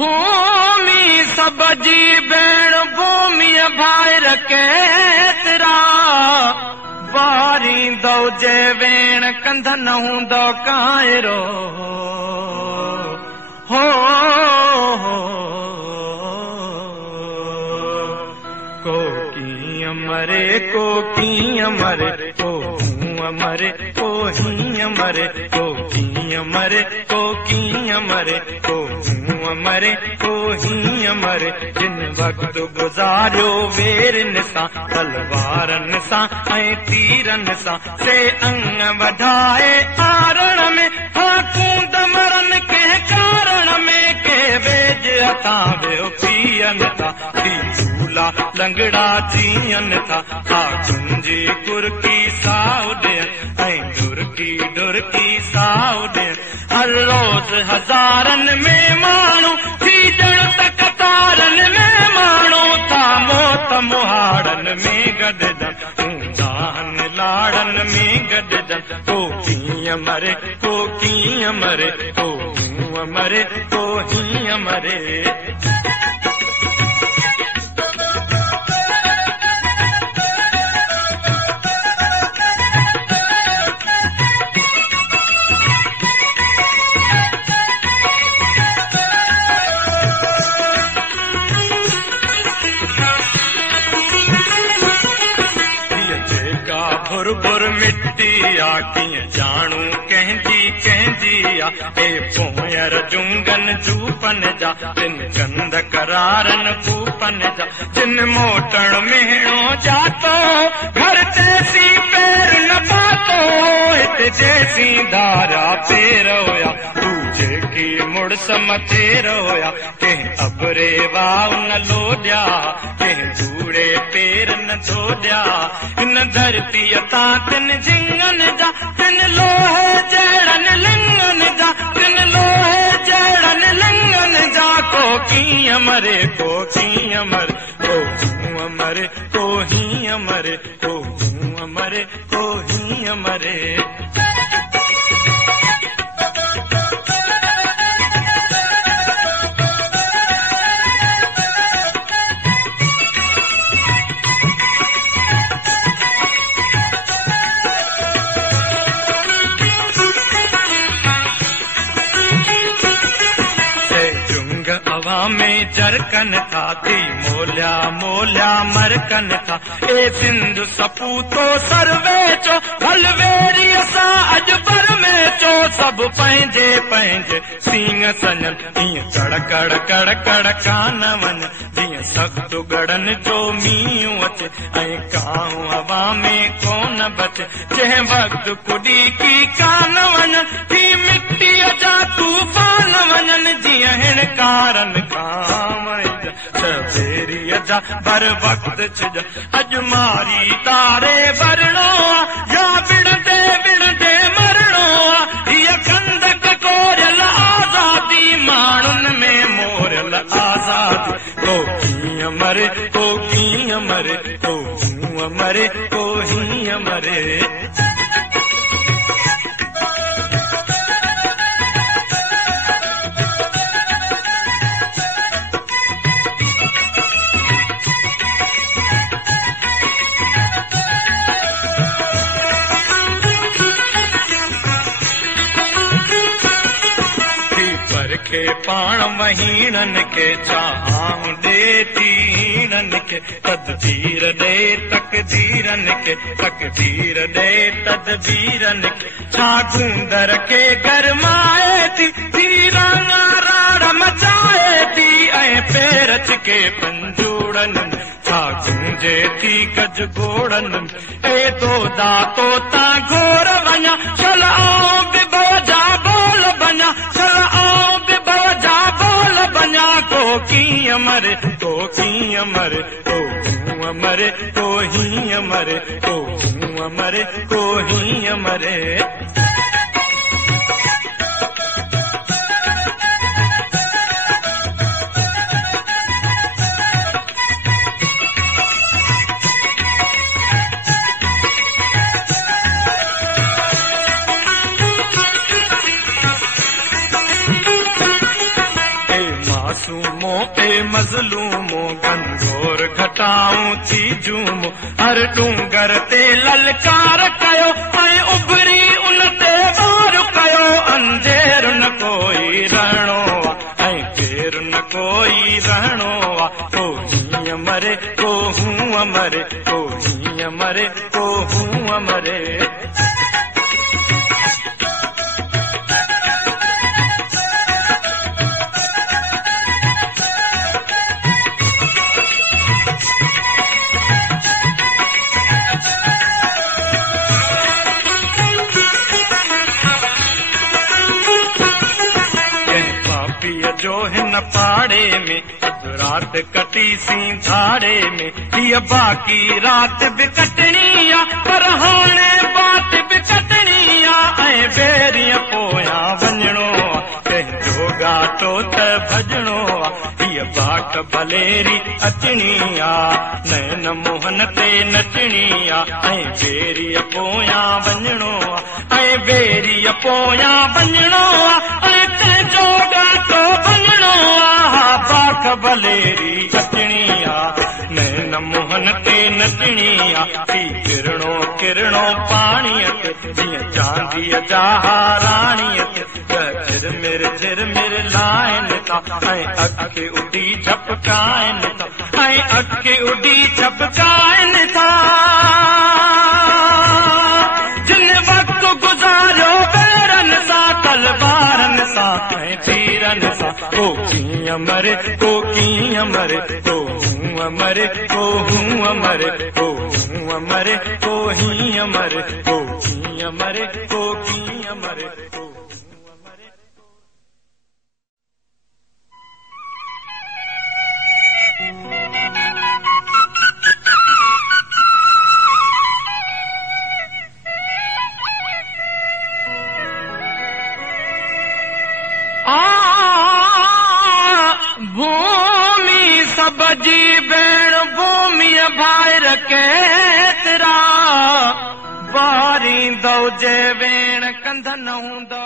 भूमि सब जी भेण भूमि भाइर केतिरा वारींदो जे वेण कंध न हूंदो काइरो हो को कीअं मरे को कीअं मरे को हूअं मरे को हीअं मरे को कीअं मरे को कीअं मरे को हूअं मरे को हीअं मरे जिन वक्त गुज़ारियो वेरनि सां तलवारनि सां ऐं तीरनि सां से अंग वधाए आरण में हाकूंद मरन कंहिं कारण में के वेज अतां वियो पीअनि था थी झूला लंगड़ा जीअनि था तुंहिंजी कुरकी साउ ॾियनि ऐं डुरकी साउ ॾियनि हर रोज़ हज़ारनि में माण्हू थी ॼण त कतारनि में माण्हू था मौत मुहाड़नि में गॾजनि ऊंदाहनि लाड़नि में गॾजनि को कीअं मरे को कीअं मरे को हूअं मरे को हीअं मरे भुर मिट्टी आ कीअं ॼाणू कंहिंजी आ ए पोयर जुंगन जूपन जा तिन कंद करारन कूपन जा जिन मोटण मेणो जातो घर जैसी पैर न पातो हिते जैसी धारा पेर हुया तू जेकी मुड़स मथे रोया कंहिं अबरे वाव न लोॾिया कंहिं धूड़े पेर न धोॾिया हिन धरतीअ तां तिन झिंगन जा तिन लोहे जहिड़नि लिंगन जा तिन लोहे जहिड़नि लिंगन जा को कीअं मरे को कीअं मरे को हूअं मरे को हीअं मरे को हूअं मरे को हीअं मरे में जरकन था थी मोलिया मोलिया मरकन था ए सिंधु सपूतो सर्वे चो हलवेरी सां अज पर में चो सब पंहिंजे पंहिंजे सींग सञन हीअं कड़ कड़ कड़ कड़ कान वन जीअं सख़्तु गड़न जो मींहुं अचे ऐं काऊं हवा में कोन बचे जंहिं वक़्त कुॾी की कान वञनि थी मिटीअ जा तूफ़ान वञनि जीअं हिणकारनि सवेरीअ जा बर वक़्त छज अॼु मारी तारे भरणो या विड़ंदे विड़ंदे मरणो हीअ कंदक कोरियल आज़ादी माण्हुनि में मोरियल आज़ादी को कीअं मरे को कीअं मरे को हूअं मरे को हीअं मरे के पाण महीननि खे चाहूं ॾे तीननि खे तदबीर ॾे तकदीरनि खे तकदीर ॾे तदबीरनि खे छा गूंदर खे गरमाए थी राणा राड़ मचाए थी ऐं पेरच के पंजूड़नि छा गूंजे थी गज गोड़नि ए दोदा तोता घोर वञा चल आओ बिबो जा बोल बञा चल आओ को कीअं मरे को कीअं मरे को हूअं मरे को हीअं मरे को हूअं मरे को हीअं मरे मासूमो ए मज़लूमो गंदोर घटाऊं थी जूमो हर डूंगर ते ललकार कयो ऐं उभरी उन ते वार कयो अंधेर न कोई रहणो ऐं केर न कोई रहणो को हीअं मरे को हूं मरे को हीअं मरे को हूं मरे जो हिन पाड़े में रात कटी सी धाड़े में हीअ बाक़ी रात बि कटणी आ पर हाणे बात बि कटणी आ ऐं बेरीअ पोयां वञणो आ कंहिंजो घाटो त भॼणो आ हीअ बाट भलेरी अचणी आ नैन मोहन ते नचणी आ ऐं बेरीअ पोयां वञणो आ ऐं बेरीअ पोयां वञणो आ ऐं कंहिंजो घाटो वञणो आ बाख भलेरी अचणी आ नैन मोहन ते नचणी आ थी किरणो किरणो पाणीअ ते जीअं चांदीअ जा हाराणीअ ते झिरमिर लाइनि था ऐं अखि उडी झपकाइनि था ऐं अखि उडी झपकाइनि था जिन वक़्तु गुज़ारियो बेरनि सां तलवारनि सां ऐं तीरनि सां को कीअं मरे को कीअं मरे को हूं मरे को हूं मरे को हूं मरे को हीअं मरे को कीअं मरे को कीअं मरे को भूमि सब जी भेण भूमिअ भाइर केतिरा वारींदो जे वेण कंध न हूंदो